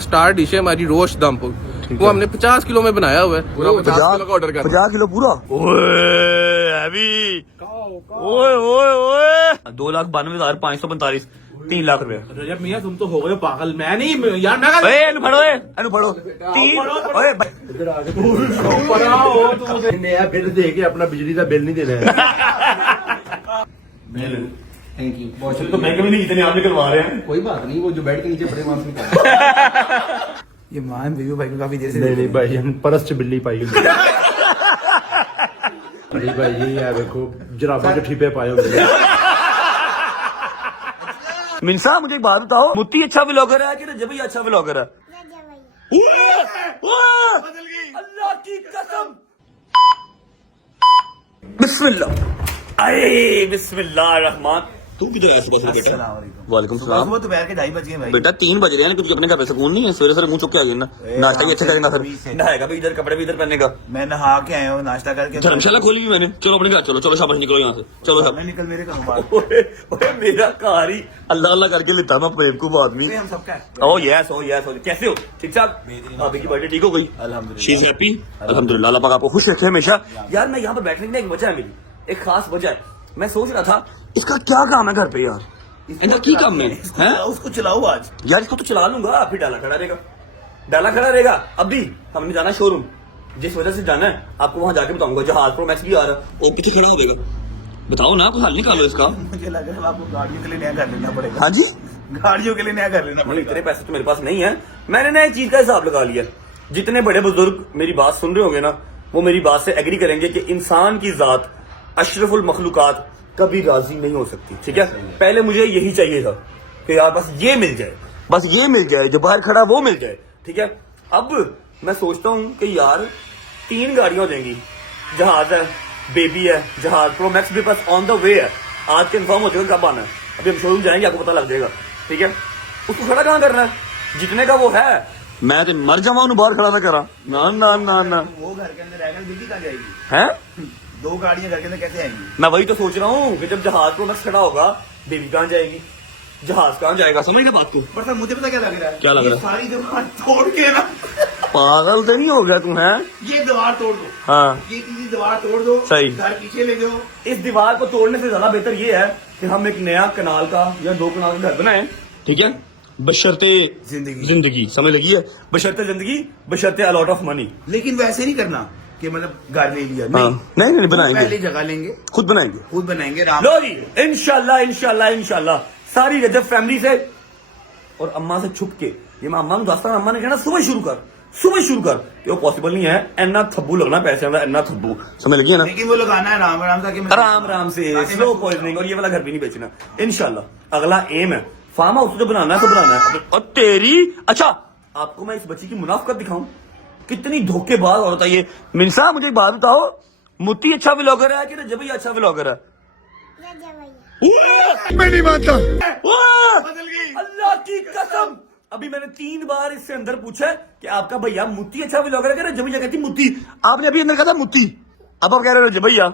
Star dish है हमारी roast दम पुर, वो हमने 50 किलो में बनाया हुआ है। पूरा 50 किलो का ऑर्डर करना। 50 किलो पूरा। ओए ओए ओए 2,92,545 3 लाख रुपए। रजब मियां तुम तो हो गए पागल। मैं नहीं यार, मैं एनु फड़ो 3 ओए नया बिल दे के अपना बिजली का बिल नहीं दे रहे। Thank you. बहुत तो मैं कभी नहीं इतने आप निकलवा रहे हैं। कोई बात नहीं, वो जो बेड के नीचे बड़े मांस निकाल। ये मान वीवो भाई को काफी देर से नहीं भाई, हम परस बिल्ली पाई हुई। भाई जी यार देखो जराबा के ठीपे पाए हुए। मिनसा मुझे एक बात बताओ, मुत्ती अच्छा व्लॉगर है कि रजबी अच्छा व्लॉगर है? अल्लाह की कसम। बिस्मिल्लाह आए बिस्मिल्लाह रहमान। तू किधर है सुबह बेटा? वालेकुम सलाम। वो दोपहर के 2:30 बज गए भाई। बेटा 3 बज रहे हैं, कुछ अपने घर पे सुकून नहीं है? सवेरे सवेरे मुंह चुक के आ गए ना, नाश्ता भी अच्छा करेगा, फिर नहाएगा भी इधर, कपड़े भी इधर पहनने का। मैं नहा के आया हूँ, नाश्ता करके। धर्मशाला खोली भी मैंने। चलो अपने घर चलो, चलो शाबाश निकलो यहाँ से, चलो सब। मैं निकल मेरे घर। ओए मेरा कार ही अल्लाह अल्लाह करके लेता मैं बेवकूफ आदमी। हम सबका ओ यस कैसे हो? ठीक ठाक? भाभी की बर्थडे ठीक हो गई? अल्हम्दुलिल्लाह। शी इज हैप्पी अल्हम्दुलिल्लाह। अल्लाह पाक आपको खुश रखे हमेशा। यार मैं यहाँ पर बैठने की ना एक वजह है मेरी, एक खास वजह है। मैं सोच रहा था इसका क्या काम है घर पे यार, इनका की काम है हैं? उसको चलाओ आज यार इसको तो चला लूंगा, फिर डाला खड़ा रहेगा, डाला खड़ा रहेगा। अब भी हमने जाना शोरूम, जिस वजह से जाना है आपको वहां जाके बताऊंगा। जहाज प्रो मैक्स भी आ रहा है और पीछे खड़ा होगा। बताओ ना, कुछ हल निकालो इसका। मुझे लग रहा है आपको गाड़ियों के लिए नया कर लेना पड़ेगा। हाँ जी, गाड़ियों के लिए नया कर लेना नहीं, पड़ेगा। इतने पैसे तो मेरे पास नहीं है। मैंने ना एक चीज का हिसाब लगा लिया। जितने बड़े बुजुर्ग मेरी बात सुन रहे होंगे ना, वो मेरी बात से एग्री करेंगे कि इंसान की जात अशरफुल मखलूकात कभी राजी नहीं हो सकती। ठीक है, पहले मुझे यही चाहिए था कि यार बस ये मिल जाए, बस ये मिल जाए, जो बाहर खड़ा वो मिल जाए। ठीक है, अब मैं सोचता हूँ कि यार 3 गाड़ियां हो जाएंगी। जहाज है, बेबी है, जहाज प्रो मैक्स भी बस ऑन द वे है। आज कंफर्म हो जाएगा कब आना है, अभी हम शोरूम जाएंगे, आपको पता लग जाएगा। ठीक है, उसको खड़ा कहाँ करना है? जितने का वो है मैं तो मर जावा बाहर खड़ा ना करा। ना ना ना ना, वो घर के अंदर रहेगा, बिजली कहाँ जाएगी? है 2 गाड़ियां घर के अंदर कैसे आएंगी? मैं वही तो सोच रहा हूँ कि जब जहाज प्रो मैक्स खड़ा होगा, बेबी कहाँ जाएगी, जहाज कहाँ जाएगा? समझ ना बात को? पर सर मुझे पता क्या लग रहा है? क्या लग रहा है? ये सारी दीवार तोड़ के ना, पागल तो नहीं हो गया तू? है ये दीवार तोड़ दो। हाँ ये किसी दीवार तोड़ दो, सही। घर पीछे ले जाओ। इस दीवार को तोड़ने से ज्यादा बेहतर ये है कि हम एक नया कनाल का या 2 कनाल का घर बनाए। ठीक है, बशर्ते जिंदगी समझ लगी है, बशर्ते जिंदगी, बशर्ते अलॉट ऑफ मनी। लेकिन वैसे नहीं करना कि मतलब घर ले लिया, हाँ, नहीं बनाएंगे, पहले जगह लेंगे, खुद बनाएंगे, खुद बनाएंगे। राम लो जी, इंशाल्लाह इंशाल्लाह इंशाल्लाह सारी रजब फैमिली से और अम्मा से छुप के। ये मैं अम्मा दस्ता, अम्मा ने कहना सुबह शुरू कर, कि वो पॉसिबल नहीं है। एना थब्बू लगना पैसे में, एना थब्बू, समझ लगी है ना? लेकिन वो लगाना है राम राम ताकि आराम से, स्लो पॉइजनिंग। और ये वाला घर भी नहीं बेचना इंशाल्लाह। अगला एम है फार्म हाउस जो बनाना है तो बनाना है। और तेरी अच्छा, आपको मैं इस बच्ची की मुनाफकत दिखाऊं, कितनी धोखेबाज औरत है ये। मिनसा मुझे एक बात बताओ, मुत्ती अच्छा व्लॉगर है कि रजबी अच्छा व्लॉगर है? मैं नहीं मानता। अल्लाह की कसम, अभी मैंने 3 बार इससे अंदर पूछा कि आपका भैया मुत्ती अच्छा व्लॉगर है कि रजबी? कहती मुत्ती। आपने अभी अंदर कहा था मुत्ती, अब आप कह रहे हो रजबैया।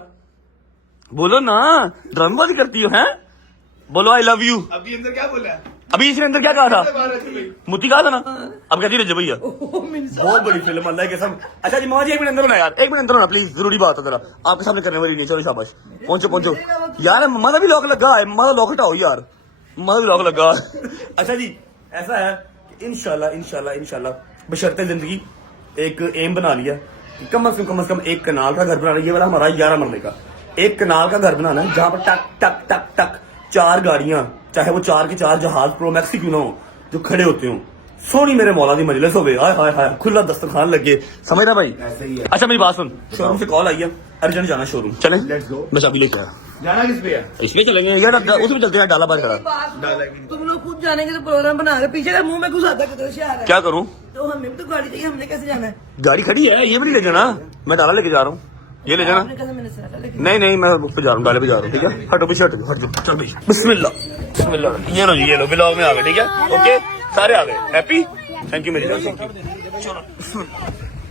बोलो ना, ड्रामेबाजी करती हो हैं? बोलो आई लव यू। अभी अंदर क्या बोला है? अभी इसने अंदर क्या कहा था? मुत्ती कहा था ना, अब कहती रजब भैया। बहुत बड़ी फिल्म, अल्लाह के कसम। अच्छा जी मामा जी, 1 मिनट अंदर बना यार, 1 मिनट अंदर बना प्लीज, जरूरी बात है जरा, आपके सामने करने वाली नहीं। चलो शाबाश, पहुंचो यार। मम्मा का भी लॉक लगा है, मम्मा का लॉक हटाओ यार, मम्मा का भी लॉक लगा। अच्छा जी, ऐसा है कि इंशाल्लाह बशर्ते जिंदगी एक एम बना लिया, कम से कम 1 कनाल का घर बनाना। ये वाला हमारा 11 मरले का 1 कनाल का घर बनाना है, जहां पर टक टक टक टक 4 गाड़ियां, चाहे वो 4 के 4 जहाज प्रो मैक्स ही क्यों ना हो, जो खड़े होते हो। सोनी मेरे मौला दी मजलिस हो गए, हाय हाय हाय, खुला दस्तरखान लगे। समझ रहा भाई? ऐसे ही है। अच्छा मेरी बात सुन, शोरूम से कॉल आई है, अर्जेंट जाना शोरूम, चलें? Let's go. मैं चाबी लेकर आया। जाना किस पे है? इसमें चलेंगे यार, उसमें चलते हैं, डाला बार खड़ा। तुम लोग खुद जानेंगे तो प्रोग्राम बना रहे, पीछे का मुंह में घुसाता किधर से आ रहा है? क्या करूं? तो हमें भी तो गाड़ी चाहिए, हमने कैसे जाना है? गाड़ी खड़ी है, ये भी नहीं ले जाना, मैं डाला लेके जा रहा हूँ, ये ले जाना। आपने कहा मैंने सराटा लेके नहीं मैं उस पे जा रहा हूँ, डाले पे जा रहा हूँ। ठीक है, हटो पीछे, हटो, हट जाओ, चल भाई, बिस्मिल्लाह। ये लो ब्लॉग में आ गए। ठीक है, ओके, सारे आ गए, हैप्पी, थैंक यू मेरी जान। चलो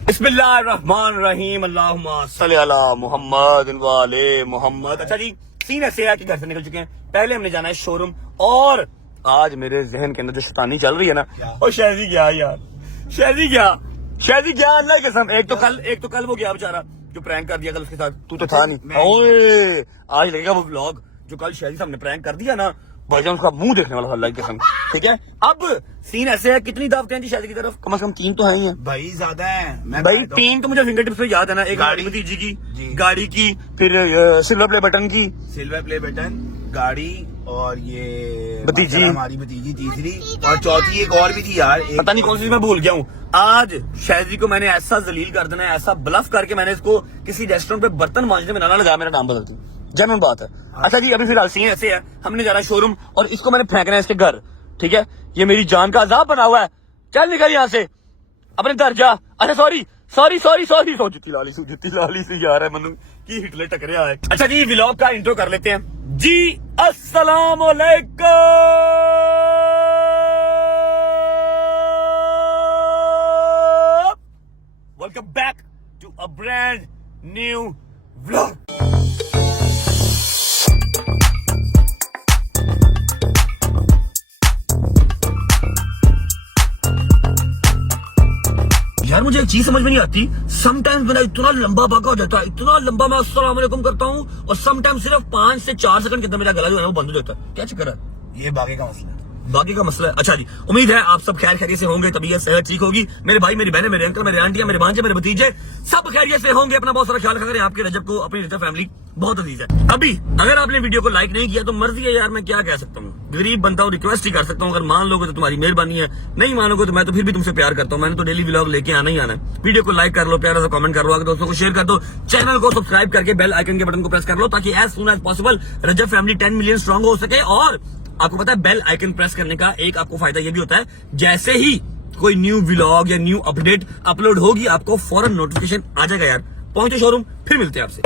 बिस्मिल्लाहिर्रहमानिर्रहीम, अल्लाहुम्मा सल्ली अला मुहम्मद व आले मुहम्मद। अच्छा जी, सीन ऐसे है कि घर से निकल चुके हैं, पहले हमने जाना है शोरूम, और आज मेरे जहन के अंदर जो शैतानी चल रही है ना, और शायद गया यार, शायद गया अल्लाह की कसम। एक तो कल वो गया बेचारा जो प्रैंक कर दिया कल उसके साथ, तू तो था नहीं। ओए आज लगेगा वो व्लॉग जो कल शायद साहब ने प्रैंक कर दिया ना, भाईजान उसका मुंह देखने वाला अल्लाह की कसम। ठीक है, अब सीन ऐसे है, कितनी दावतें हैं जी शादी की तरफ? कम से कम 3 तो हैं भाई ज्यादा है भाई। 3 तो मुझे फिंगर टिप्स पे याद है ना, एक गाड़ी भतीजी की, गाड़ी की, फिर सिल्वर प्ले बटन की, सिल्वर प्ले बटन, गाड़ी, और ये भतीजी, हमारी भतीजी तीसरी, और चौथी एक और भी थी यार, पता नहीं कौन सी मैं भूल गया हूँ। आज शायदी को मैंने ऐसा जलील कर देना है, ऐसा ब्लफ करके मैंने इसको किसी रेस्टोरेंट पे बर्तन मांजने में ना लगा, मेरा नाम बदल दूं, जनरल बात है। अच्छा जी, अभी फिलहाल सीन ऐसे है, हमने जाना शोरूम और इसको मैंने फेंकना है इसके घर। ठीक है, ये मेरी जान का अजाब बना हुआ है। चल निकल यहाँ से, अपने घर जा। अच्छा सॉरी, जुत्ती लाली से यार है मनु की हिटलर टकरिया है। अच्छा जी, व्लॉग का इंट्रो कर लेते हैं जी। अस्सलाम वालेकुम, welcome back to a brand new vlog. यार मुझे एक चीज समझ में नहीं आती, समटाइम्स मेरा इतना लंबा बाका हो जाता है, इतना लंबा मैं अस्सलाम वालेकुम करता हूँ, और समटाइम्स सिर्फ 5 से 4 सेकंड के अंदर मेरा गला जो है वो बंद हो जाता है। क्या चक्कर है? ये बाकी का मसला है। बाकी का मसला है। अच्छा जी, उम्मीद है आप सब खैर खैरियत से होंगे, तबीयत सेहत ठीक होगी। मेरे भाई, मेरी बहनें, मेरे अंकल, मेरे आंटियां, मेरे भांजे, मेरे भतीजे सब खैरियत से होंगे। अपना बहुत सारा ख्याल रखें। आपके रजब को, अपनी रजब फैमिली बहुत अजीज है। अभी अगर आपने वीडियो को लाइक नहीं किया तो मर्जी है यार, मैं क्या कह सकता हूँ, गरीब बनता हूँ, रिक्वेस्ट ही कर सकता हूँ। अगर मान लोगे तो तुम्हारी मेहरबानी है, नहीं मानोगे तो मैं तो फिर भी तुमसे प्यार करता हूँ। मैंने तो डेली व्लॉग लेके आना ही आना है। वीडियो को लाइक कर लो, प्यारा सा कमेंट कर लो, आगे दोस्तों को शेयर कर दो, चैनल को सब्सक्राइब करके बेल आइकन के बटन को प्रेस कर लो, ताकि एज सून एज पॉसिबल रजब फैमिली 10 मिलियन स्ट्रॉन्ग हो सके। और आपको पता है बेल आइकन प्रेस करने का एक आपको फायदा ये भी होता है, जैसे ही कोई न्यू व्लॉग या न्यू अपडेट अपलोड होगी आपको फौरन नोटिफिकेशन आ जाएगा। यार पहुंचो शोरूम, फिर मिलते हैं आपसे।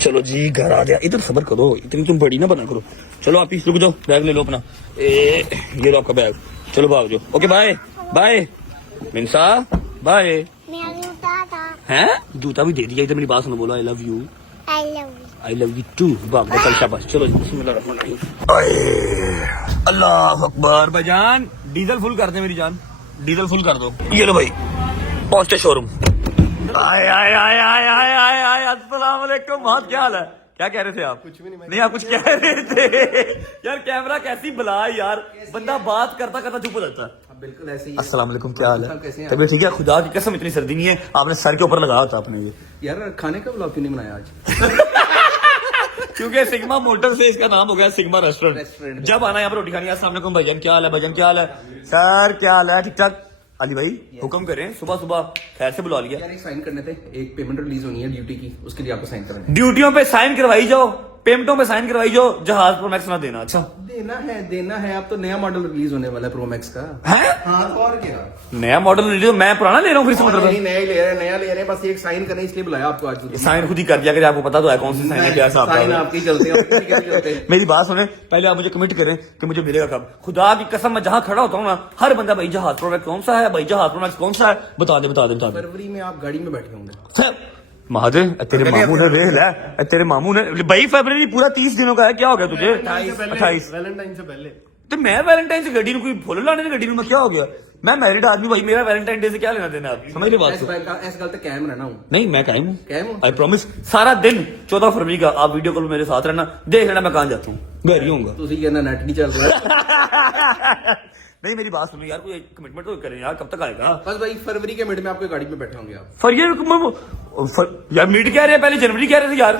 चलो जी, घर आ गया। इधर सब्र करो, इतनी तुम बड़ी ना बना करो। चलो आप रुक जाओ, बैग ले लो अपना। ये लो आपका बैग, चलो भाग जाओ। ओके बाय बाय मिनसा, बाय। हैं जूता भी दे दिया। इधर मेरी बात सुनो, बोलो I love you. I love you too. चल शाबाश, चलो बिस्मिल्लाह। अल्लाह अकबर। भाईजान डीजल फुल कर दे मेरी जान, डीजल फुल कर दो। ये लो भाई, पहुंचते शोरूम। आए आए आए आए आए आए आए, अस्सलाम वालेकुम। बहुत क्या हाल है? क्या कह रहे थे आप? कुछ भी नहीं आप कुछ कह रहे थे यार। कैमरा कैसी बला है यार, बंदा बात करता करता चुप हो जाता है। बिल्कुल ऐसे ही। अस्सलाम वालेकुम, क्या हाल है? तबीयत ठीक है? खुदा की कसम इतनी सर्दी नहीं है, आपने सर के ऊपर लगाया होता आपने ये। यार खाने का व्लॉग क्यों नहीं बनाया आज? क्योंकि सिग्मा मोटर से इसका नाम हो गया सिग्मा रेस्टोरेंट। जब आना यहाँ पर रोटी खानी। अस्सलाम वालेकुम भाईजान, क्या हाल है? भाईजान क्या हाल है? सर क्या हाल है? ठीक ठाक। अली भाई हुक्म करें, सुबह सुबह खैर से बुला लिया। यार एक साइन करने थे, एक पेमेंट रिलीज होनी है ड्यूटी की, उसके लिए आपको साइन करना है। ड्यूटियों पे साइन करवाई जाओ, पेमेंटों पे साइन करवाई जाओ, जहाज प्रो मैक्स ना देना। अच्छा देना है। अब तो नया मॉडल रिलीज होने वाला है प्रो मैक्स का। है? हाँ तो और क्या, नया मॉडल ले लो, मैं पुराना ले रहा हूँ फिर से। मतलब नहीं नया ले रहे हैं, बस एक साइन करने इसलिए बुलाया आपको आज। साइन खुद ही कर दिया, आपको पता तो है कौन सी साइन है, क्या हिसाब साइन आपकी चलते हैं। मेरी बात सुने, पहले आप मुझे कमिट करें कि मुझे मिलेगा कब। खुदा की कसम मैं जहाँ खड़ा होता हूँ ना, हर बंदा भाई जहाज प्रो मैक्स कौन सा है, भाई जहाज प्रो मैक्स कौन सा है, बता दे। फरवरी में आप गाड़ी में बैठे होंगे। महादेव तेरे मामू ने रेल है, तेरे मामू ने भाई फरवरी पूरा 30 दिनों का है। क्या हो गया तुझे? 28 वैलेंटाइन से पहले। तो मैं वैलेंटाइन से गड्डी कोई फुल लाने गड्डी में क्या हो गया? मैं मैरिड आदमी भाई, मेरा वैलेंटाइन डे से क्या लेना देना? आप समझ रहे बात को? ऐसे गलत कैम रहना हूँ। नहीं मैं कायम हूँ, कायम हूँ। I promise. सारा दिन 14 फरवरी का आप वीडियो कॉल मेरे साथ रहना, देख लेना मैं कहाँ जाता हूँ, घर ही होऊंगा। तुझे कहना नेट नहीं चल रहा। नहीं मेरी बात सुनो यार, कोई कमिटमेंट तो करें यार, कब तक आएगा? बस भाई फरवरी के मिड में आपको गाड़ी में बैठे होंगे आप। फरवरी यार मिड कह रहे हैं, पहले जनवरी कह रहे थे यार।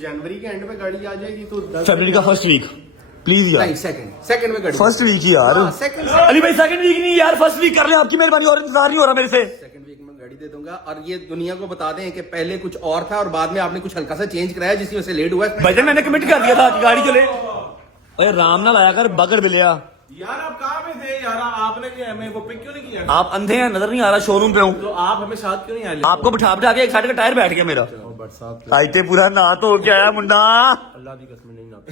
जनवरी के एंड में गाड़ी आ जाएगी तो फरवरी का फर्स्ट वीक प्लीज यार। सेकंड में गाड़ी। फर्स्ट वीक ही यार। अली भाई सेकंड वीक नहीं यार, फर्स्ट वीक कर ले, आपकी मेहरबानी, और इंतजार नहीं हो रहा मेरे से। सेकंड वीक में गाड़ी दे दूंगा। और ये दुनिया को बता दें कि पहले कुछ और था और बाद में आपने कुछ हल्का सा चेंज कराया जिसकी वजह से लेट हुआ है। भाई मैंने कमिट कर दिया था कि गाड़ी चले। अरे राम ना लाया कर बगड़ बिलिया यार आप कहाँ पे थे यार? आपने क्या हमें वो पिक क्यों नहीं किया? आप अंधे हैं, नजर नहीं आ रहा, शोरूम पे हूँ। तो आप हमें साथ क्यों नहीं आए? आपको बिठा बिठा के एक साइड का टायर बैठ गया मेरा। आईते पूरा ना तो हो गया मुंडा। अल्लाह की कसम नहीं नहाता।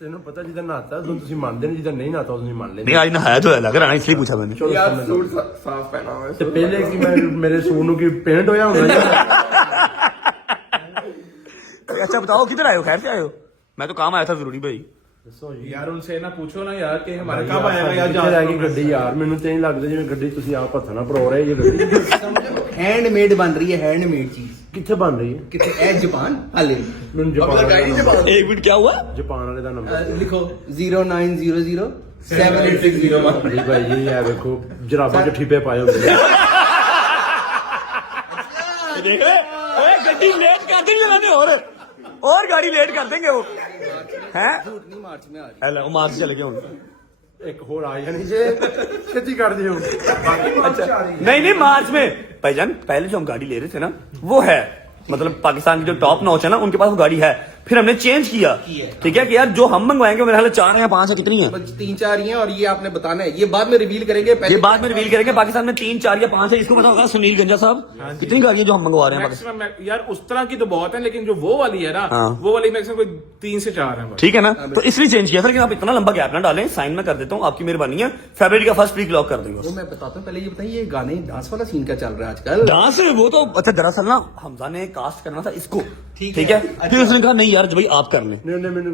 तेनों पता जिधर नहाता तो तुम मानते नहीं, जिधर नहीं नहाता उसने मान ले। नहीं आज नहाया तो है, लग रहा है, इसलिए पूछा मैंने। यार सूट साफ पहना हुआ है तो पहले कि मैं मेरे सोनू की पेंट होया होगा। अच्छा बताओ किधर आए हो? खैर से आए हो? मैं तो काम आया था जरूरी भाई। यार उनसे ना पूछो ना यार कि हमारा कब आएगा यार ਕਿੱਥੇ ਰਹਿ ਗਈ ਗੱਡੀ ਯਾਰ ਮੈਨੂੰ ਤੇ ਨਹੀਂ ਲੱਗਦਾ ਜਿਵੇਂ ਗੱਡੀ ਤੁਸੀਂ ਆਪ ਹੱਥਾਂ ਨਾਲ ਪਰੋ ਰਹੇ ਇਹ ਗੱਡੀ हैंडमेड बन रही है, हैंडमेड चीज ਕਿੱਥੇ ਬਣ ਰਹੀ ਹੈ कितने ए जापान हाले ਮੈਨੂੰ ਜਾਪਾਨ ਦਾ number- एक मिनट क्या हुआ? ਜਾਪਾਨ ਵਾਲੇ ਦਾ ਨੰਬਰ लिखो 0900 78601 ਜੀ ਭਾਈ ਜੀ ਇਹ ਵੇਖੋ ਜਰਾਬਾਂ 'ਚ ਠੀਪੇ ਪਾਏ ਹੁੰਦੇ ਆ। देख रहे ओए गड्डी लेट कर देंगे मैंने और गाड़ी लेट कर देंगे वो हैं। नहीं मार्च में आ रही हेलो मार्च चले गए होंगे। ਇੱਕ ਹੋਰ ਆ ਜਾਣੀ ਜੇ ਛੇਤੀ ਕਰ ਦਿਓ अच्छा नहीं नहीं मार्च में भाईजान पहले जो हम गाड़ी ले रहे थे ना वो है मतलब पाकिस्तान की जो टॉप नॉच है ना उनके पास वो गाड़ी है, फिर हमने चेंज किया। ठीक है कि यार जो हम मंगवाएंगे मेरे ख्याल 4 या 5 है, कितनी है? 3-4 ही हैं और ये आपने बताना है, ये बाद में रिवील करेंगे। ये बाद में रिवील करेंगे। पाकिस्तान में 3, 4 या 5 है, इसको पता होगा सुनील गंजा साहब कितनी गाड़ी है जो हम मंगवा रहे हैं पाकिस्तान? मैक्सिमम यार उस तरह की तो बहुत है, लेकिन जो वो वाली है ना हाँ। वो वाली मैक्सिमम कोई 3 से 4 है बस। ठीक है ना, तो इसलिए चेंज किया था। लेकिन आप इतना लंबा गैप ना डालें, साइन में कर देता हूँ, आपकी मेहरबानी है। फरवरी का फर्स्ट वीक लॉक कर देंगे। वो मैं बताता हूँ, पहले ये बताइए ये गाने डांस वाला सीन क्या चल रहा है आजकल? डांस वो तो अच्छा, दरअसल ना हमजा ने कास्ट करना था इसको, ठीक है। फिर उसने कहा नहीं यार भाई आप कर लें। ਨਹੀਂ ਉਹਨੇ ਮੈਨੂੰ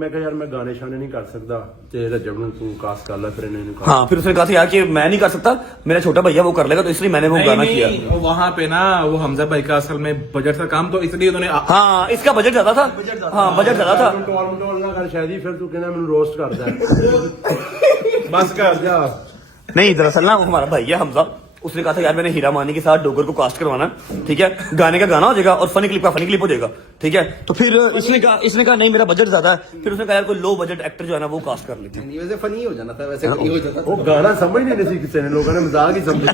ਮੈਂ ਕਿਹਾ ਯਾਰ ਮੈਂ ਗਾਣੇ ਸ਼ਾਨੇ ਨਹੀਂ ਕਰ ਸਕਦਾ ਤੇ ਰਜਬ ਨੂੰ ਤੂੰ ਕਾਸ ਕਰ ਲੈ, ਫਿਰ ਇਹਨੇ हाँ फिर उसने कहा था यार कि मैं नहीं कर सकता, मेरा छोटा भैया वो कर लेगा, तो इसलिए मैंने वो गाना किया। वहाँ पे ना वो हमजा भाई का असल में बजट था काम, तो इसलिए उन्होंने हाँ इसका बजट ज्यादा था। हाँ बजट ज्यादा था। ਮਟੋਲ ਨਾ ਕਰ ਸ਼ਾਇਦ ਹੀ ਫਿਰ ਤੂੰ ਕਹਿੰਦਾ ਮੈਨੂੰ ਰੋਸਟ ਕਰਦਾ बस कर ਜਾ नहीं दरअसल ना वो हमारा भाई है हमजा, उसने कहा था यार मैंने हीरा मानी के साथ डोगर को कास्ट करवाना, ठीक है, गाने का गाना हो जाएगा और फनी क्लिप का फनी क्लिप हो जाएगा, ठीक है। तो फिर इसने कहा नहीं मेरा बजट ज्यादा है, फिर उसने कहा यार कोई लो बजट एक्टर जो है ना वो कास्ट कर लेते हैं। नहीं, वैसे फनी हो जाना था, वैसे फनी हो जाता ਉਹ ਗਾਣਾ ਸਮਝ ਨਹੀਂ ਸੀ ਕਿਸੇ ਨੇ, लोगों ने मजाक ही समझा।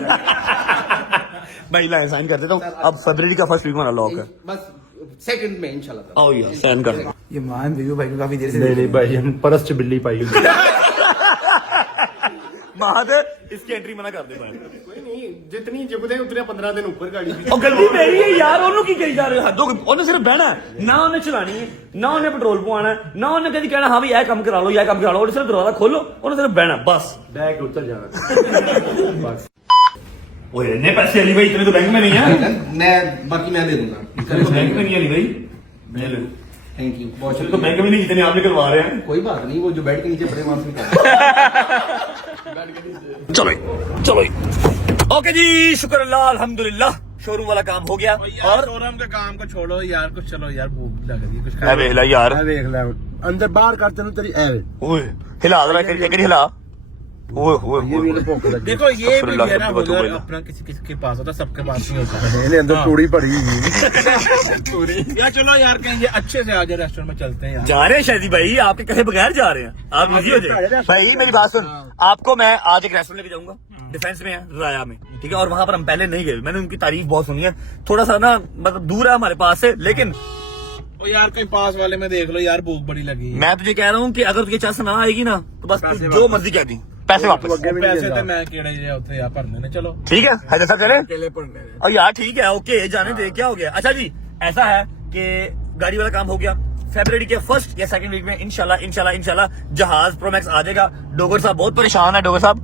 भाई लाइन साइन कर देता हूँ। अब फरवरी का फर्स्ट वीक हमारा लॉक है। बस सेकंड में इंशाल्लाह। आओ यार साइन कर दो। ये मान वीवो भाई को काफी देर से नहीं नहीं भाई परस च बिल्ली पाई हुई महादेव इसकी एंट्री मना कर दे भाई। कोई नहीं, जितनी जुगदे उतने 15 दिन ऊपर गाड़ी की। और गलती मेरी है यार, ਉਹਨੂੰ ਕੀ ਕਹੀ ਜਾ ਰਹੇ ਹੋ? ਹੱਦੋਂ ਉਹਨੇ ਸਿਰਫ ਬਹਿਣਾ ਹੈ, ਨਾ ਉਹਨੇ ਚਲਾਣੀ ਹੈ, ਨਾ ਉਹਨੇ ਪੈਟਰੋਲ ਪਵਾਉਣਾ ਹੈ, ਨਾ ਉਹਨੇ ਕਦੀ ਕਹਿਣਾ ਹਾਂ ਵੀ ਇਹ ਕੰਮ ਕਰਾ ਲਓ ਜਾਂ ਇਹ ਕੰਮ ਕਰਾ ਲਓ। ਉਹਨੇ ਸਿਰਫ ਦਰਵਾਜ਼ਾ ਖੋਲੋ, ਉਹਨੇ ਸਿਰਫ ਬਹਿਣਾ बस। बैग उतर जाना बस। ओए इतने पैसे अली भाई, इतने तो बैंक में नहीं है। मैं बाकी मैं दे दूंगा। बैंक में नहीं अली भाई, ले लो। थैंक यू बहुत तो बैंक में नहीं, जितने आप निकलवा रहे हैं। कोई बात नहीं, वो जो बेड के नीचे पड़े वहां से निकाल। चलो चलो ओके जी, शुक्र अल्लाह अल्हम्दुलिल्लाह, शोरूम वाला काम हो गया। और शोरूम का काम को छोड़ो यार, कुछ चलो यार भूख लग रही है कुछ ए वेला यार, ए देख ले अंदर बाहर कर तेन तेरी ए ओए हिला दे एक हिला। ओए ओए ये भी भूख लगी देखो ये भी अस्तगफिरुल्लाह, है ना तौबा हुनर तौबा। अपना किसी किसी के पास होता है, सबके पास नहीं होता। ਇਹਨੇ ਅੰਦਰ ਤੂੜੀ ਭਰੀ हुई यार चलो यार कहीं ये अच्छे से आज रेस्टोरेंट में चलते हैं यार। जा रहे हैं शादी भाई, आपके कहे बगैर जा रहे हैं, आप बिजी हो जाए। भाई मेरी बात सुन, आपको मैं आज एक रेस्टोरेंट लेके जाऊंगा, डिफेंस में है, राया में, ठीक है। और वहां पर हम पहले नहीं गए, मैंने उनकी तारीफ बहुत सुनी है। थोड़ा सा ना मतलब दूर है हमारे पास से, लेकिन ओ यार कहीं पास वाले में देख लो यार, भूख बड़ी लगी है। मैं तुझे कह रहा हूँ कि अगर तुझे चांस ना आएगी ना तो बस तू जो मर्जी कह दी, पैसे वापस। पैसे तो मैं केड़ा ही उठे यार भरने ने। चलो ठीक है ऐसा करें। अकेले पढ़ने और यार ठीक है ओके, जाने दे, क्या हो गया। अच्छा जी ऐसा है कि गाड़ी वाला काम हो गया, फरवरी के फर्स्ट या सेकंड वीक में इंशाल्लाह इंशाल्लाह इंशाल्लाह जहाज प्रोमैक्स आ जाएगा। डोगर साहब बहुत परेशान है, डोगर साहब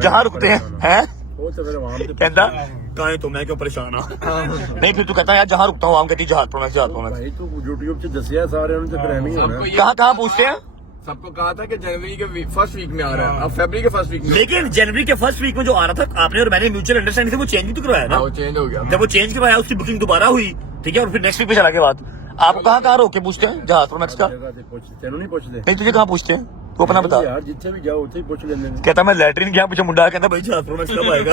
जहाँ रुकते हैं हैं ਉਹ ਤਾਂ ਫਿਰ ਆਵਾਮ ਤੇ कहता कहें तो मैं क्यों परेशान हाँ नहीं, फिर तू कहता यार जहाँ रुकता हूँ आम कहती जहाज प्रोमैक्स जहाज प्रोमैक्स। ਭਾਈ ਤੂੰ YouTube 'ਚ ਦੱਸਿਆ ਸਾਰਿਆਂ ਨੂੰ ਤੇ ਫਿਰ ਐਵੇਂ ਹੀ ਹੋਣਾ। कहाँ कहाँ पूछते हैं, सबको कहा था कि जनवरी के फर्स्ट वीक में आ रहा है, अब फरवरी के फर्स्ट वीक में लेकिन जनवरी के फर्स्ट वीक में जो आ रहा था आपने और मैंने म्यूचुअल अंडरस्टैंडिंग से वो चेंज भी तो करवाया ना। वो चेंज हो गया। जब वो चेंज करवाया उसकी बुकिंग दोबारा हुई, ठीक है। और फिर नेक्स्ट वीक पे चला के बाद आप कहाँ कहाँ रोक के पूछते हैं जहाज प्रोमैक्स का? ਜਗ੍ਹਾ ਤੇ ਪੁੱਛ ਤੈਨੂੰ ਨਹੀਂ ਪੁੱਛਦੇ नहीं तुझे कहाँ पूछते हैं, तू अपना बता। ਯਾਰ ਜਿੱਥੇ ਵੀ ਜਾਓ ਉੱਥੇ ਹੀ ਪੁੱਛ ਲੈਂਦੇ ਨੇ। कहता मैं लैटरिन गया, मुझे मुंडा कहता भाई जहाज प्रोमैक्स कब आएगा।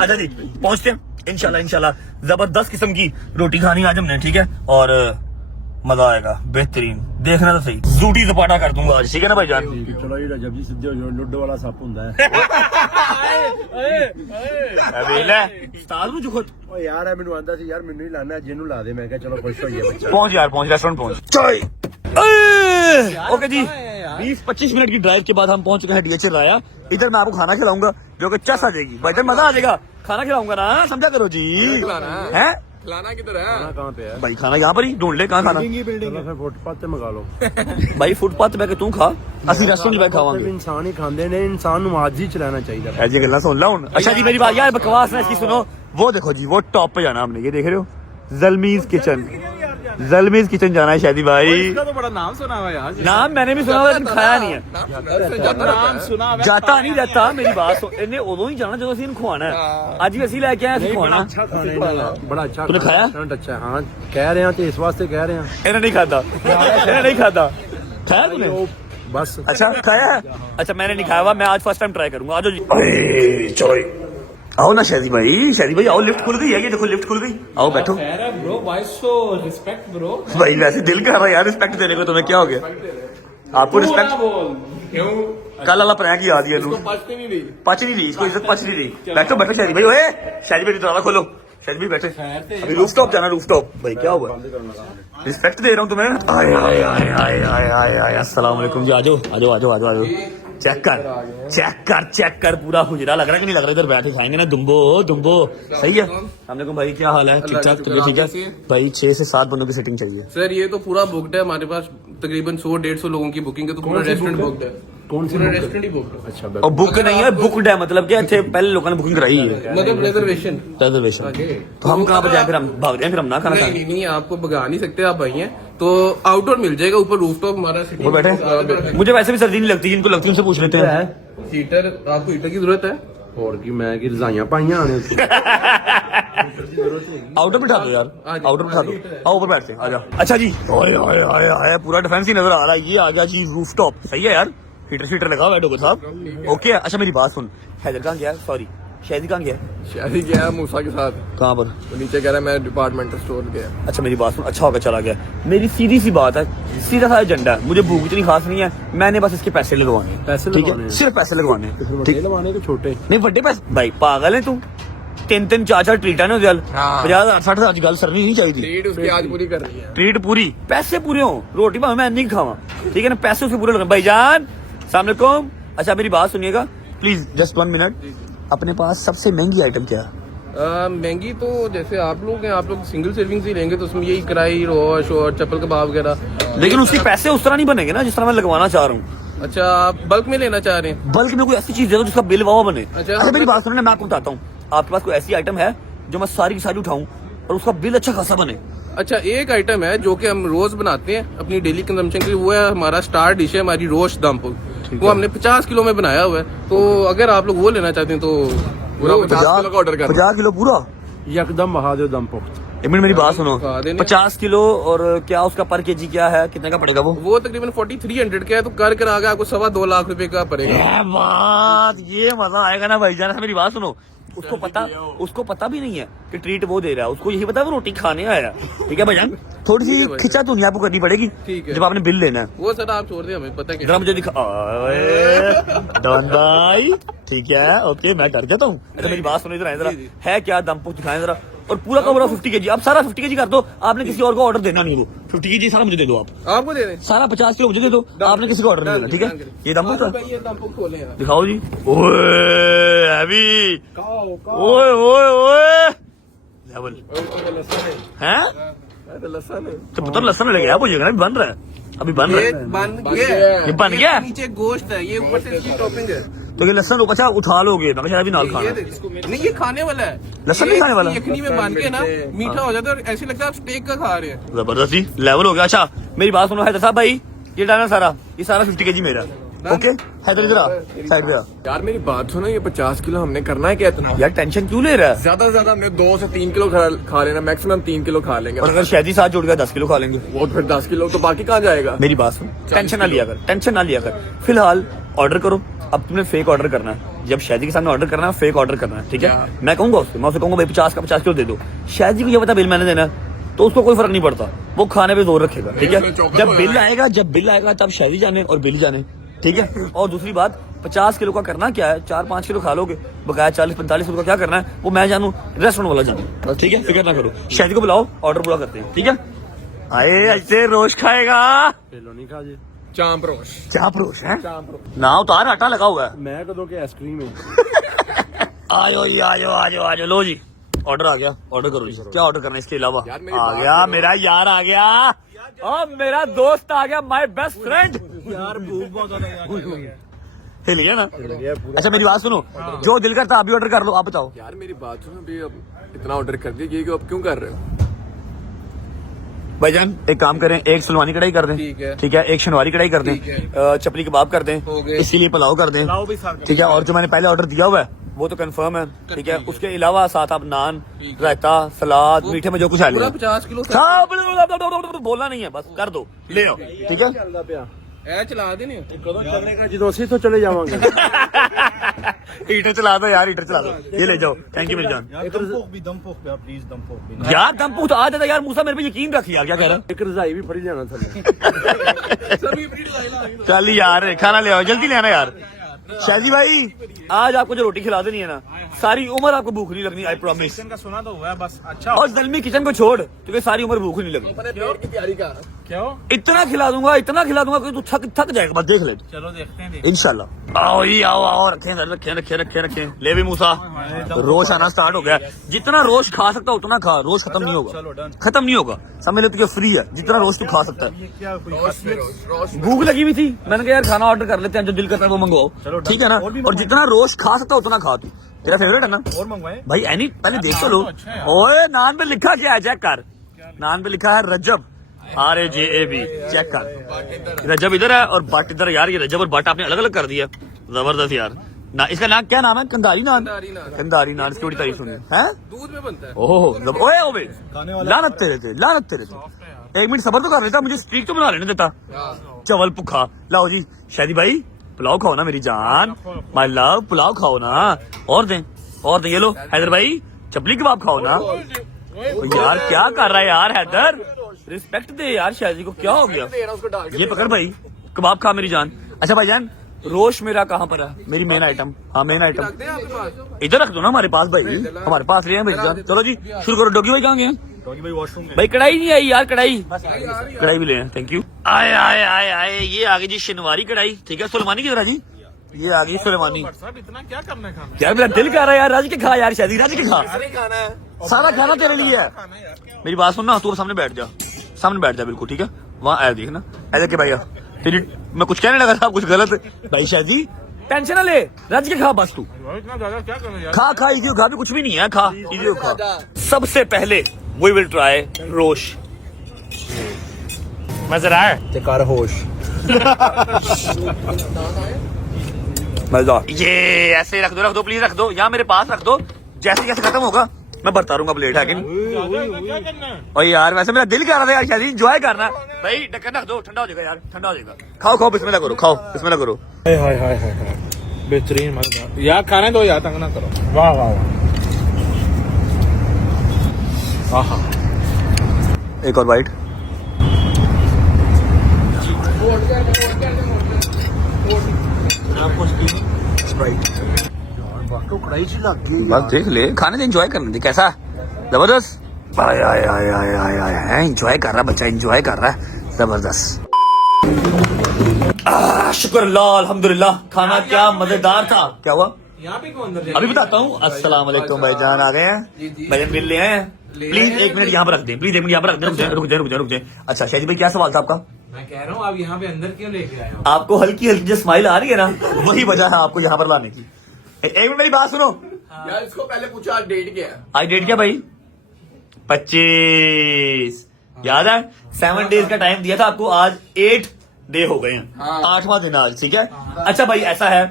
अच्छा जी पहुंचते हैं इंशाल्लाह इंशाल्लाह, जबरदस्त किस्म की रोटी खानी आज हमने, ठीक है। और मजा आएगा बेहतरीन, देखना तो सही, जूटी जपाटा कर दूंगा आज, ठीक है ना भाई जान। ਚਲੋ ਜੀ ਰਜਬ ਜੀ ਸਿੱਧੇ ਹੋ ਜਾਓ, ਲੁੱਡੋ ਵਾਲਾ ਸੱਪ ਹੁੰਦਾ ਹੈ। उस्ताद नु जुखत ਓ ਯਾਰ ਇਹ ਮੈਨੂੰ ਆਂਦਾ ਸੀ ਯਾਰ ਮੈਨੂੰ ਹੀ ਲਾਣਾ, ਜਿਹਨੂੰ ਲਾ ਦੇ। ਮੈਂ ਕਿਹਾ ਚਲੋ ਖੁਸ਼ ਹੋਈਏ ਬੱਚਾ। पहुंच यार, पहुंच रेस्टोरेंट पहुंच। ओके जी 20-25 मिनट की ड्राइव के बाद हम पहुंच चुके हैं डीएचए राया। इधर मैं आपको खाना खिलाऊंगा जो कि चस आ जाएगी, भाई मजा आ जाएगा। खाना खिलाऊंगा ना, समझा करो जी। हैं खिलाना किधर है? ਕਹਾਂ पे है? भाई खाना यहाँ पर ही ढूंढ ले, कहाँ खाना ਚਲੋ ਫਿਰ ਫੁੱਟਪਾਥ ਤੇ ਮੰਗਾ ਲਓ। भाई फुटपाथ पे तू खा, असि रेस्टोरेंट पे खावांगे। ਇਨਸਾਨ ਹੀ ਖਾਂਦੇ ਨੇ, ਇਨਸਾਨ ਨੂੰ ਆਜ ਹੀ ਚਲਾਣਾ ਚਾਹੀਦਾ। ऐसी गल्ला सुन ला हूं। अच्छा जी मेरी बात यार बकवास ना इसकी सुनो, वो देखो जी वो टॉप पे जाना हमने, ये देख रहे हो जलमीज किचन। जलमीज किचन जाना है शादी भाई। इसका तो बड़ा नाम सुना हुआ यार। नाम मैंने भी सुना हुआ लेकिन खाया नहीं है। नाम सुना हुआ। जाता नहीं रहता मेरी बात सुन, इन्हें उदो ही जाना जो ਅਸੀਂ ਖਵਾਣਾ ਹੈ। ਅੱਜ ਵੀ ਅਸੀਂ ਲੈ ਕੇ ਆਏ ਅਸੀਂ ਖਵਾਣਾ। बड़ा अच्छा तूने खाया? रेस्टोरेंट अच्छा है। हाँ कह रहे हैं तो इस वास्ते कह रहे हैं। ਇਹਨੇ ਨਹੀਂ ਖਾਦਾ, ਇਹਨੇ नहीं खाता। खाया तूने? बस अच्छा खाया है? अच्छा मैंने नहीं खाया हुआ, मैं आज फर्स्ट टाइम ट्राई करूंगा। आ जाओ जी। अरे चलो आओ ना शादी भाई आओ, लिफ्ट खुल गई है, ये देखो लिफ्ट खुल गई, आओ बैठो। Bro why so respect bro. भाई वैसे दिल कर रहा है यार रिस्पेक्ट देने को, तुम्हें क्या हो गया? आपको रिस्पेक्ट क्यों कल वाला प्रैंक याद ही है लू, पचती नहीं रही पच नहीं रही इसको, इज्जत पच नहीं रही। बैठो बैठो शादी भाई, ओए शादी भाई दरवाजा खोलो, शादी भाई बैठे। अभी रूफटॉप जाना, रूफटॉप भाई क्या हुआ? रिस्पेक्ट दे रहा हूँ तुम्हें। आए आए आए आए आए आए आए अस्सलाम वालेकुम जी, आ जाओ आ जाओ आ जाओ आ जाओ आ जाओ। चेक कर पूरा हुजरा लग रहा है कि नहीं लग रहा? इधर बैठे खाएंगे ना दुम्बो सही है। हमने कहा भाई क्या हाल है? ठीक ठाक, तुझे ठीक है भाई? 6 से 7 बंदों की सेटिंग चाहिए सर ये तो पूरा बुकड है हमारे पास, तकरीबन 100-150 लोगों की बुकिंग है, तो पूरा रेस्टोरेंट बुकड है। कौन सी पूरा रेस्टोरेंट ही बुकड है। अच्छा और बुक नहीं है, बुकड है मतलब क्या थे पहले लोगों ने बुकिंग कराई है, मतलब रिजर्वेशन। तो हम कहाँ पर जाए? फिर हम भाग जाए, फिर हम ना खाना खाएं। नहीं आपको भगा नहीं सकते, आप भाई हैं तो आउटडोर मिल जाएगा, ऊपर रूफटॉप हमारा वो बैठे। मुझे वैसे भी सर्दी नहीं लगती, जिनको लगती है उनसे पूछ लेते हैं। हीटर, आपको हीटर की जरूरत है? और की मैं की रजाइयां पाइयां आने आउटर बिठा दो यार, आउटर बिठा दो, आओ ऊपर बैठते हैं, आजा। अच्छा जी, ओए ओए ओए ओए पूरा डिफेंस ही नजर आ रहा है। ये आ गया जी रूफटॉप, सही है यार, हीटर लगा हुआ है डोगर साहब। ओके अच्छा मेरी बात सुन, हैदर कहाँ गया? सॉरी शादी कहाँ गया? शादी गया है मूसा के साथ, कहाँ पर? वो नीचे कह रहा है मैं डिपार्टमेंटल स्टोर गया। अच्छा मेरी बात सुन, अच्छा होकर चला गया। मेरी सीधी सी बात है, सीधा सा एजेंडा है, मुझे भूख इतनी खास नहीं है, मैंने बस इसके पैसे लगवाने हैं। पैसे ठीक लगवाने है, हैं। सिर्फ पैसे लगवाने हैं। ठीक लगवाने के छोटे नहीं बड़े पैसे भाई, पागल है तू? 3 4 ट्रीटा ने गल 50,000 60,000 की गल सरनी नहीं चाहिए। लीड उसकी आज पूरी कर रही है। ट्रीट पूरी, पैसे पूरे हो, रोटी भावे मैं नहीं खावा, ठीक है ना? पैसे उसके पूरे लगने। भाईजान अस्सलाम वालेकुम। अच्छा मेरी बात सुनिएगा प्लीज, जस्ट 1 मिनट। अपने पास सबसे महंगी आइटम क्या है? महंगी तो जैसे आप लोग हैं, आप लोग सिंगल सर्विंग ही लेंगे तो उसमें यही कढ़ाई, रोश और चप्पल कबाब वगैरह। लेकिन उसके पैसे उस तरह नहीं बनेंगे ना जिस तरह मैं लगवाना चाह रहा हूँ। अच्छा आप बल्क में लेना चाह रहे हैं? बल्कि में कोई ऐसी चीज दे दो जिसका बिल वावा बने। अच्छा, मेरी बात सुनो, मैं आपको बताता हूँ, आपके पास कोई ऐसी आइटम है जो मैं सारी की सारी उठाऊं और उसका बिल अच्छा खासा बने? अच्छा एक आइटम है जो कि हम रोज बनाते हैं अपनी डेली कंजम्पशन के लिए, वो है हमारा स्टार डिश है हमारी रोश दम। वो हमने 50 किलो में बनाया हुआ है, तो अगर आप लोग वो लेना चाहते हैं तो पूरा 50 किलो का ऑर्डर कर। 50 किलो पूरा यकदम बहा दो दम पुख्त। एक मिनट मेरी बात सुनो, खा देने। 50 किलो और क्या उसका पर केजी क्या है, कितने का पड़ेगा वो? वो तकरीबन 4300 का है, तो कर आगे आपको 2.25 लाख रुपए का पड़ेगा। क्या बात, ये मजा आएगा ना भाईजान। मेरी बात सुनो, उसको पता भी नहीं है कि ट्रीट वो दे रहा है, उसको यही पता है वो रोटी खाने आया। ठीक है भाईजान, थोड़ी सी खिंचा तो आपको करनी पड़ेगी ठीक है। जब आपने बिल लेना है। वो सर आप छोड़ दें, हमें पता है जरा मुझे दिखा। डॉन भाई ठीक है, ओके मैं कर जाता हूँ। अच्छा मेरी बात सुनो इधर, जरा है क्या दम पुख्त दिखाएं जरा, और पूरा का पूरा 50 kg, आप सारा 50 kg कर दो। आपने किसी और को ऑर्डर देना नहीं, वो 50 kg सारा मुझे दे दो, आप आपको दे दें। सारा 50 किलो मुझे दे दो, आपने किसी को ऑर्डर नहीं देना। ठीक है, ये दम पुख्त है। ये दम पुख्त खोले हैं। दिखाओ जी। ओए हैवी, ओए ओए ओए लेवल हैं? तो पुत्र लहसुन लग गया, वो ये बन रहा है, अभी बन रहा ये है। बन गया, ये बन गया? नीचे गोश्त है, ये ऊपर से इसकी टॉपिंग है। तो ये लहसुन अच्छा उठा लोगे? मैं शायद अभी नाल खाना है। नहीं ये खाने वाला है, लहसुन नहीं खाने वाला? यखनी में बांध के ना मीठा हो जाता है और ऐसे लगता है आप स्टेक का खा रहे हैं। जबरदस्ती लेवल हो गया। अच्छा मेरी बात सुनो हैदर साहब भाई, ये डालना सारा, ये सारा 50 kg मेरा। ओके हैदर इधर आ, साइड पे आ। यार मेरी बात सुनो, ये 50 किलो हमने करना है क्या इतना? यार टेंशन क्यों ले रहा है? ज्यादा से ज्यादा हमने 2 से 3 किलो खा लेना, मैक्सिमम 3 किलो खा लेंगे। और अगर शादी साथ जुड़ गया 10 किलो खा लेंगे। वो फिर 10 किलो तो बाकी कहाँ जाएगा? मेरी बात सुन, टेंशन ना लिया कर, टेंशन ना लिया कर। फिलहाल ऑर्डर करो, अब तुमने फेक ऑर्डर करना है, जब शादी के सामने ऑर्डर करना है फेक ऑर्डर करना है। ठीक है, मैं कहूंगा उससे, मैं उसे कहूंगा भाई 50 का 50 किलो दे दो। शादी को ये पता बिल मैंने देना है, तो उसको कोई फर्क नहीं पड़ता, वो खाने पे जोर रखेगा। ठीक है, जब बिल आएगा तब शादी जाने और बिल जाने। ठीक है, और दूसरी बात 50 किलो का करना क्या है, 4-5 किलो खा लोगे, बकाया 40-45 किलो का क्या करना है वो मैं जानू, रेस्टोरेंट वाला जानू। ठीक है, फिक्र ना करो, शादी को बुलाओ, ऑर्डर पूरा करते हैं। ठीक है, आए ऐसे रोज खाएगा, पेलो नहीं खा जी। चांप रोश, चाप रोश है ना, उतार आटा लगा हुआ है। मैं कदों के आइसक्रीम है। आयो जी, आयो, लो जी ऑर्डर आ गया, ऑर्डर करो जी। क्या ऑर्डर करना है इसके अलावा? यार मेरी आ बात गया सुनो। मेरा यार आ गया, और मेरा दोस्त आ गया, माय बेस्ट फ्रेंड। यार भूख बहुत ज्यादा हिल गया ना? अच्छा मेरी बात सुनो, जो दिल करता अभी ऑर्डर कर लो। आप बताओ। यार मेरी बात सुनो, अभी अब इतना ऑर्डर कर दिया, ये अब क्यों कर रहे हो? भाईजान एक काम करें, एक सलमानी कढ़ाई कर दें, ठीक है, एक शनवारी कढ़ाई कर दें, चपली कबाब कर दें, इसके लिए पुलाव कर दें, ठीक है, और जो मैंने पहले ऑर्डर दिया हुआ है वो तो कंफर्म है, ठीक है, उसके अलावा साथ आप नान, रायता, सलाद, मीठे में जो कुछ है ले 50 किलो बोलना नहीं है, बस कर दो, ले आओ, ठीक है। ऐ चला देने ਜਦੋਂ ਅਸੀਂ ਤੋਂ ਚਲੇ ਜਾਵਾਂਗੇ हीटर चला दो यार, हीटर चला दो, ये ले जाओ, थैंक यू मेरी जान। यार दम पुख्त आ जाता यार, मूसा मेरे पे यकीन रख यार, क्या कह रहा ਇੱਕ ਰਜ਼ਾਈ ਵੀ ਫੜੀ ਜਾਣਾ ਥੱਲੇ चल यार खाना ले आओ, जल्दी ले आना यार। शाहजी भाई आज आपको जो रोटी खिला देनी है ना, सारी उम्र आपको भूख नहीं लगनी, आई प्रॉमिस। किचन का सुना तो हुआ है बस। अच्छा और जल्दी किचन को छोड़, क्योंकि सारी उम्र भूख नहीं लगनी। क्यों? इतना खिला दूंगा कि तू थक जाएगा, बस देख ले, चलो देखते हैं। इंशाल्लाह। आओ जी आओ, रखें ले भी मूसा, रोश आना स्टार्ट हो गया। जितना रोश खा सकता उतना खा, रोश खत्म नहीं होगा, खत्म नहीं होगा, समझ ले, तुझे फ्री है, जितना रोश तू खा सकता है। भूख लगी हुई थी, मैंने कहा यार खाना ऑर्डर कर लेते हैं, जो दिल करता है वो मंगवाओ, ठीक है ना, और जितना रोश खा सकता उतना खा तू, तेरा फेवरेट है ना। और मंगवाए भाई एनी पहले देख तो लो। ओए नान पे लिखा क्या है, चेक कर, नान पे लिखा है रजब, RAJAB, चेक कर, रजब इधर है और बट इधर। यार ये रजब और बट आपने अलग अलग कर दिया, जबरदस्त यार ना। इसका नाम क्या नाम है? कंधारी नान, कंधारी नान, इसकी बड़ी तारीफ सुनी है, दूध में बनता है। ओए लानत तेरे थे, लानत तेरे थे। एक मिनट सबर तो कर लेता, मुझे स्ट्रीक तो बना लेने देता, चवल भुखा। लाओ जी शादी भाई पुलाव खाओ ना मेरी जान, माय लव, पुलाव खाओ ना, और दें ये लो। हैदर भाई चपली कबाब खाओ ना। यार क्या कर रहा है यार हैदर, रिस्पेक्ट दे यार, शादी को क्या हो गया। ये पकड़ भाई कबाब खा मेरी जान। अच्छा भाईजान रोश मेरा कहाँ पर है, मेरी मेन आइटम, हाँ मेन आइटम इधर रख दो ना हमारे पास भाई, हमारे पास ले मेरी जान। चलो जी शुरू करो। डॉगी भाई कहाँ गए? भाई कढ़ाई नहीं आई यार, कढ़ाई भी ले, थैंक यू। आए आए आए आए, ये आ गई जी शनवारी कढ़ाई, ठीक है। सुलेमानी किधर है जी? ये आ गई सुलेमानी। इतना क्या करना है? यार मेरा दिल कर रहा है यार, राज के खा यार, शादी राज के खा, सारा खाना तेरे लिए है। मेरी बात सुनना, तू सामने बैठ जा, सामने बैठ जा बिल्कुल, ठीक है। वहाँ आया देखना, ऐसे के भैया तेरी, मैं कुछ कहने लगा था कुछ गलत भाई। शादी टेंशन ना ले, रज के खा बस तू, इतना ज्यादा क्या करना यार? खा इजी खा, भी कुछ भी नहीं है, खा इजी खा। सबसे पहले वी विल ट्राई रोश, मजा आया ਤੇ ਕਰ ਹੋਸ਼ मजा। ये ऐसे रख दो प्लीज, रख दो यहाँ मेरे पास रख दो, जैसे जैसे खत्म होगा मैं भरता रहूंगा प्लेट, है कि नहीं? क्या करना है? और यार वैसे मेरा दिल कर रहा था यार शादी एंजॉय करना। भाई ढक्कन रख दो, ठंडा हो जाएगा यार, ठंडा हो जाएगा। खाओ बिस्मिल्लाह करो, खाओ बिस्मिल्लाह करो। हाय बेहतरीन, मजेदार यार, खाने दो यार, तंग ना करो। वाह वाह वाह। एक और बाइट। बस देख ले, खाने से एंजॉय करने दे, कैसा जबरदस्त। आय एंजॉय कर रहा बच्चा, एंजॉय कर रहा है जबरदस्त। शुक्र अल्लाह अल्हम्दुलिल्लाह, खाना क्या मजेदार था। क्या हुआ यहाँ पे कौन अंदर? अभी बताता हूँ। अस्सलाम वालेकुम भाईजान, आ गए हैं भाईजान, मिल ले आए हैं। प्लीज एक मिनट यहाँ पर रख दें, प्लीज एक मिनट यहाँ पर रख दें, रुक जाए। अच्छा शाहिद भाई क्या सवाल था आपका? मैं कह रहा हूँ आप यहाँ पे अंदर क्यों लेके आए हो? आपको हल्की हल्की जो स्माइल आ रही है ना, वही वजह है आपको यहाँ पर लाने की। एक मिनट मेरी बात सुनो यार, इसको पहले पूछो आज डेट क्या है? आज डेट क्या भाई? 25 याद है, 7 डेज का टाइम दिया था आपको, आज 8 डे हो गए हैं, 8वां दिन आज, ठीक है। अच्छा भाई ऐसा है,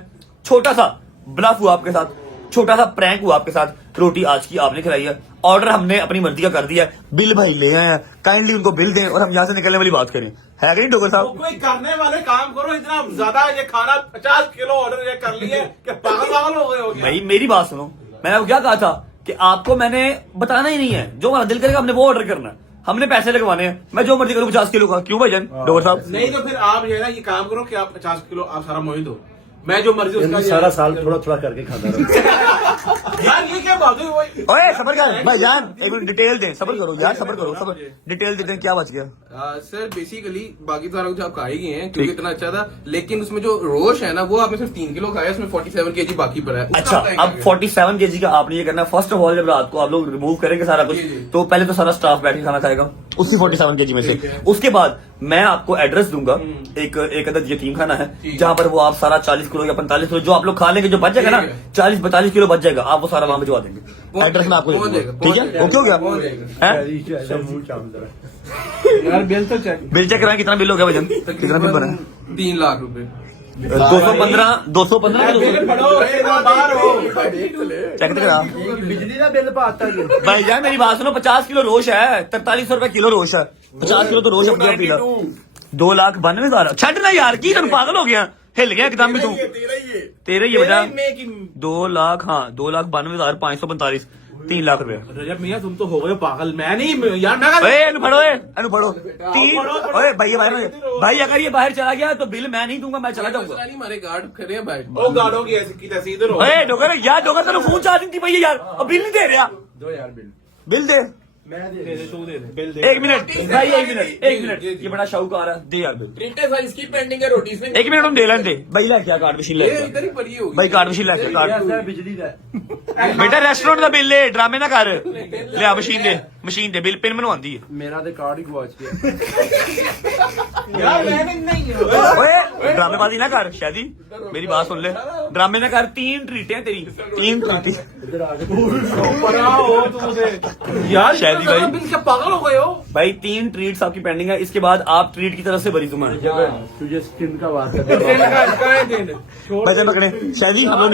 छोटा सा ब्लफ हुआ आपके साथ, छोटा सा प्रैंक हुआ आपके साथ। रोटी आज की आपने खिलाई है, ऑर्डर हमने अपनी मर्जी का कर दिया है, बिल भाई ले आए हैं, काइंडली उनको बिल दें और हम यहाँ से निकलने वाली बात करें, है कि नहीं डॉक्टर साहब? कोई करने वाले काम करो, इतना ज्यादा ये खाना 50 किलो ऑर्डर ये कर लिए कि पागल हो गए हो क्या? भाई मेरी बात सुनो, मैंने आपको क्या कहा था कि आपको मैंने बताना ही नहीं है, जो हमारा दिल करेगा हमने वो ऑर्डर करना है, हमने पैसे लगवाने हैं, मैं जो मर्जी करूँ 50 किलो का। क्यों भाईजान डॉक्टर साहब? नहीं तो फिर आप ये ना ये काम करो कि आप 50 किलो आप सारा मोहित दो, मैं जो मर्जी उसका ਸਾਰਾ ਸਾਲ ਥੋੜਾ ਥੋੜਾ ਕਰਕੇ ਖਾਂਦਾ रहा। यार ये क्या बात हुई? वही ओए सबर कर भाईजान, एक मिनट डिटेल दें, सबर करो यार, सबर करो, सबर डिटेल देते हैं, क्या बच गया? सर बेसिकली बाकी सारा कुछ आप खा ही गए हैं क्योंकि इतना अच्छा था, लेकिन उसमें जो रोश है ना वो आपने सिर्फ 3 किलो खाया, उसमें 47 kg बाकी पड़ा है। अच्छा अब 47 kg का आपने ये करना है, फर्स्ट ऑफ ऑल जब रात को आप लोग रिमूव करेंगे सारा कुछ, तो पहले तो सारा स्टाफ बैठ के खाना खाएगा उसी 47 kg में से। उसके बाद मैं आपको एड्रेस दूंगा, एक यतीम खाना है जहाँ पर वो आप सारा 40 किलो या 45 किलो जो आप लोग खा लेंगे, जो बच जाएगा ना 40-42 किलो बच जाएगा, आप वो सारा वहां भिजवा देंगे, एड्रेस में आपको दे दूंगा, ठीक है? ओके हो गया हैं? मुंह चाम जरा यार बिल तो चेक बिल चेक कराएं, कितना बिल हो गया भजन, कितना बिल बना? 3 लाख रुपए। 215 बाहर हो चेक तो करा बिजली का बिल पाता है भाई यार, मेरी बात सुनो, 50 किलो रोश है, 4300 रुपए किलो रोश है, 50 किलो तो रोश अपना पीला, 2,92,000 छट ना यार, की तुम पागल हो गया, हिल गया एकदम भी तू, तेरे ही है बेटा, 2 लाख, हाँ 2,92,545, 3 लाख रुपए। रजब मियां तुम तो हो गए पागल, मैं नहीं यार, मैं ओए एनु फड़ो, एनु फड़ो, 3, ओए भाई भाई अगर ये बाहर चला गया तो बिल मैं नहीं दूंगा, मैं चला जाऊंगा। नहीं, हमारे गार्ड खड़े हैं भाई। ओ गाड़ो की ऐसी की तैसी इधर हो। ओए डोगर यार, डोगर तेरे फोन चार्जिंग थी भैया यार, अब बिल नहीं दे रहा, दो यार बिल बिल दे, मैं दे दे दे तू दे दे बिल दे। 1 मिनट भाई, 1 मिनट, ये बड़ा शाहूकार है, दे यार बिल, प्रिंटर साइज की पेंडिंग है रोटी से 1 मिनट हम दे लें दे भाई, लै क्या कार्ड मशीन ये ले इधर ही पड़ी होगी भाई, कार्ड मशीन लै कार्ड, बिजली का बेटा रेस्टोरेंट का बिल ले, ड्रामे ना कर, लिया मशीन दे बिल, पिन बनवाती है। मेरा तो कार्ड ही गवाच गया यार मैंने नहीं ओए ड्रामेबाजी ना कर शादी, मेरी बात सुन ले, ड्रामे ना कर, 3 ट्रीटें हैं तेरी, 3 ट्रीटें इधर आके पड़ा हो तू से यार, शादी भाई। बिल क्या पागल हो गए हो? भाई 3 ट्रीट्स आपकी पेंडिंग है, इसके बाद आप ट्रीट की तरफ से बरी तुम्हारे तुझे स्किन का बात है बजे पकड़े शादी, हम लोग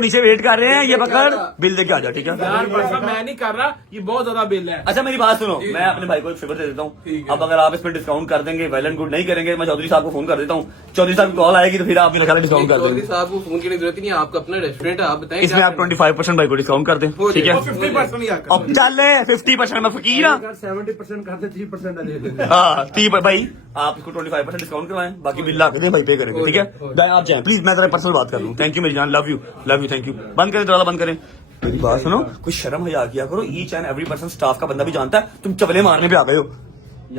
नीचे वेट कर रहे हैं, ये पकड़ बिल दे के आ जा, ठीक है? यार बरसा मैं नहीं कर रहा, ये बहुत ज्यादा बिल है। अच्छा मेरी बात सुनो, मैं अपने भाई को एक फेवर दे देता हूँ, अब अगर आप इसमें डिस्काउंट कर देंगे वेल एंड गुड, नहीं करेंगे मैं चौधरी साहब को फोन कर देता हूँ, चौधरी साहब की कॉल आएगी तो फिर आप मेरा ख्याल डिस्काउंट कर चौधरी देंगे, साहब को फोन करने की जरूरत नहीं है, आपका अपना रेस्टोरेंट है, आप बताएं इसमें आप 25% भाई को डिस्काउंट कर दें, ठीक है? 50% यार अब चल 50% मैं फकीर हाँ, 70% करते 3% दे देंगे। हाँ 30 भाई आप इसको 25% डिस्काउंट करवाएं, बाकी बिल ला के भाई पे करेंगे, ठीक है? आप जाएं प्लीज, मैं तेरा पर्सनल बात कर लूँ, थैंक यू मेरी जान, लव यू थैंक यू, बंद करें दरवाजा बंद करें। मेरी बात सुनो, कुछ शर्म हया किया करो, each and every person staff का बंदा भी जानता है तुम चवले मारने पे आ गए हो,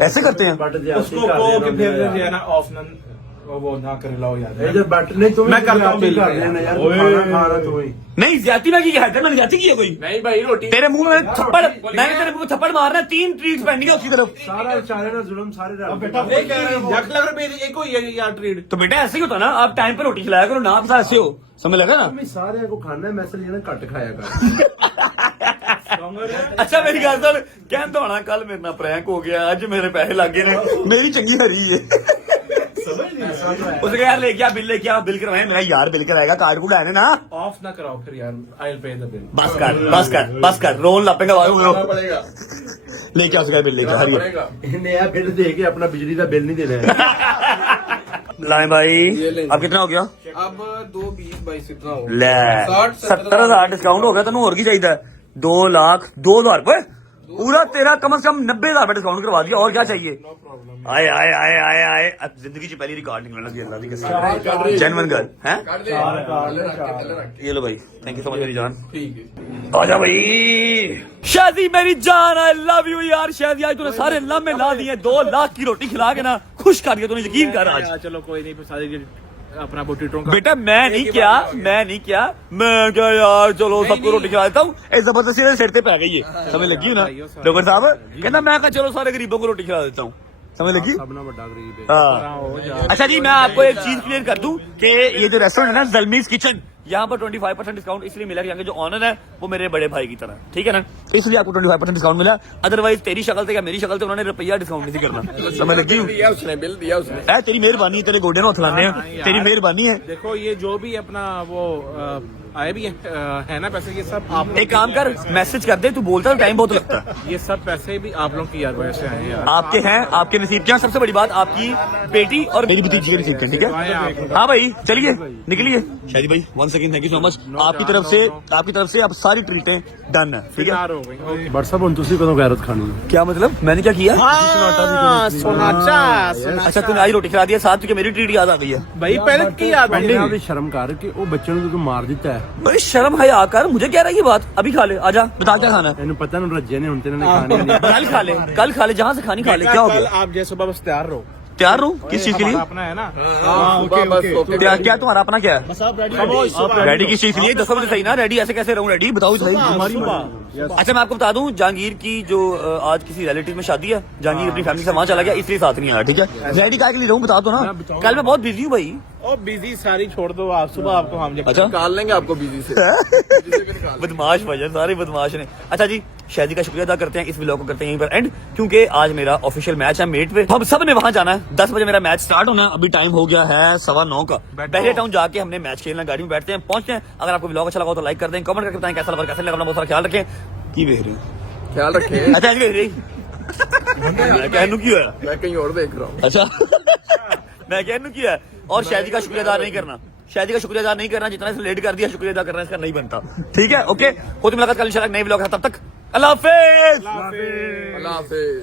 ऐसे करते हैं? बट उसको को के फिर जो है ना ऑफ वो ना कर लाओ यार, इधर बट नहीं तुम मैं करता हूँ बिल कर लेना यार, खाना खा रहा तू ही नहीं ज्यादा मैं की है, मैंने ज्यादा की है कोई? नहीं भाई रोटी तेरे मुंह में थप्पड़, मैंने तेरे मुंह में थप्पड़ मारना है, 3 ट्रीट पेंडिंग है उसकी तरफ, सारा बेचारे ना जुल्म सारे रब बेटा वो कह रहे हैं 1 लाख रुपए एक ही है यार ट्रीट। तो बेटा ऐसे ही होता है ना, आप टाइम पे रोटी खिलाया करो ना, आप ऐसे हो, समझ लगा ना? मैं सारे को खाना है, मैसेज ये ना कट खाया कर अच्छा मेरी गल सुन, कहता होना कल मेरे नाल प्रैंक हो गया, आज मेरे पैसे लग गए ने, मेरी चंगी हरी है उसने कहा यार लेके आ बिल करवाए, मेरा यार बिल कराएगा, कार्ड कूड आने ना, ऑफ ना कराओ फिर यार, I will pay the bill. बस कर रोन लापेगा पड़ेगा लेके आ सका बिल लेके हरी नया बिल दे के अपना बिजली का बिल नहीं देना है। लाए भाई, अब कितना हो गया? अब 2,20,22 इतना हो ले 70,000 डिस्काउंट हो गया, तेन और की चाहिए? 2,02,000 रुपए पूरा तेरा, कम से कम 90,000 डिस्काउंट करवा दिया, और क्या चाहिए? आए अब जिंदगी की पहली रिकॉर्ड निकलना चाहिए, अल्लाह की कसम, जेन्युइन गर्ल हैं। ये लो भाई, थैंक यू सो मच मेरी जान, ठीक है। आजा भाई शादी मेरी जान, आई लव यू यार शादी, आज तूने सारे लम्हे ला दिए, 2 लाख की रोटी खिला के ना खुश कर दिया तूने, यकीन कर आज। चलो कोई नहीं, सारी अपना बोटीटों का बेटा मैं नहीं क्या मैं क्या यार, चलो सबको रोटी खिला देता हूँ, जबरदस्ती सिर पे पै गई है, समझ लगी ना डॉक्टर साहब? कहना मैं क्या, चलो सारे गरीबों को रोटी खिला देता हूँ, समझ लगी? अपना बड़ा गरीब है। हाँ अच्छा जी, मैं आपको एक चीज क्लियर कर दूं कि ये जो रेस्टोरेंट है ना ज़लमीज़ किचन, यहाँ पर 25% डिस्काउंट इसलिए मिला कि यहाँ के जो ऑनर है वो मेरे बड़े भाई की तरह, ठीक है ना, इसलिए आपको 25% डिस्काउंट मिला, अदरवाइज तेरी शक्ल से या मेरी शक्ल से उन्होंने रुपया डिस्काउंट नहीं करना, समझ लगी? बिल दिया उसने तेरी मेहरबानी है, तेरे गोडे में हथलाने हैं, तेरी मेहरबानी है। देखो ये जो भी अपना वो आए भी है ना पैसे, ये सब आप एक काम कर, मैसेज कर दे, तू बोलता है टाइम बहुत लगता है, ये सब पैसे भी आप लोग की यार वजह से आए यार, आपके हैं, आपके नसीब के हैं, सबसे बड़ी बात आपकी बेटी और मेरी भतीजी के नसीब के, ठीक है? हाँ भाई चलिए निकलिए शादी भाई, one second, thank you so much, आपकी तरफ से अब सारी ट्रीटें डन है, ठीक है? बट सब तुसी कदों गैरत खानी क्या मतलब, मैंने क्या किया? अच्छा तूने आज रोटी खिला दिया, साथ तुझे मेरी ट्रीट याद आ गई है भाई, पहले की याद भी शर्म कर के वो बच्चे ने तो मार दिता है, बड़ी शर्म है आकर, मुझे क्या रही बात, अभी खा ले, आजा बता क्या खाना है? तेन पता ना रज्जे ने हुन तेने खानी नहीं, कल खा ले जहाँ से खानी खा ले, क्या हो गया? आप जैसे सुबह बस तैयार रहो, तैयार हूँ किस चीज के लिए? अपना है ना क्या तुम्हारा अपना क्या है? रेडी किस चीज के लिए? दसो मुझे सही ना, रेडी ऐसे कैसे रहूं रेडी, बताओ सही। अच्छा मैं आपको बता दूं, जहांगीर की जो आज किसी रिलेटिव में शादी है, जहांगीर अपनी फैमिली से वहां चला गया, इसलिए साथ नहीं आया, ठीक है? रेडी क्या के लिए रहूं बता दो ना, कल मैं बहुत बिजी हूँ भाई। ओ बिजी सारी छोड़ दो आप, सुबह आपको हम अच्छा निकाल लेंगे आपको बिजी से। बदमाश भजन, सारे बदमाश ने। अच्छा जी, शादी का शुक्रिया अदा करते हैं, इस व्लॉग को करते हैं यहीं पर एंड, क्योंकि आज मेरा ऑफिशियल मैच है मेट पे, हम सब ने वहां जाना है। 10 बजे मेरा मैच स्टार्ट होना है, अभी टाइम हो गया है 9:15 का। पहले टाउन जाके हमने मैच खेलना, गाड़ी में बैठते हैं, पहुंचते हैं। अगर आपको व्लॉग अच्छा लगा तो लाइक कर दें, कमेंट करके बताएं कैसा लगा, कैसे लगा, अपना बहुत सारा ख्याल रखें। की देख रहे हैं? ख्याल रखें। अच्छा देख रही मैं कहनू की होया? मैं कहीं और देख रहा हूँ। अच्छा मैं कहनू की है। और शादी का शुक्रिया अदा नहीं करना, शादी का शुक्रिया अदा नहीं करना, जितना इसे लेट कर दिया शुक्रिया अदा करना इसका नहीं बनता, ठीक है? ओके, होती मुलाकात कल इंशाल्लाह नए व्लॉग है, तब तक अल्लाह हाफिज। अल्लाह हाफिज।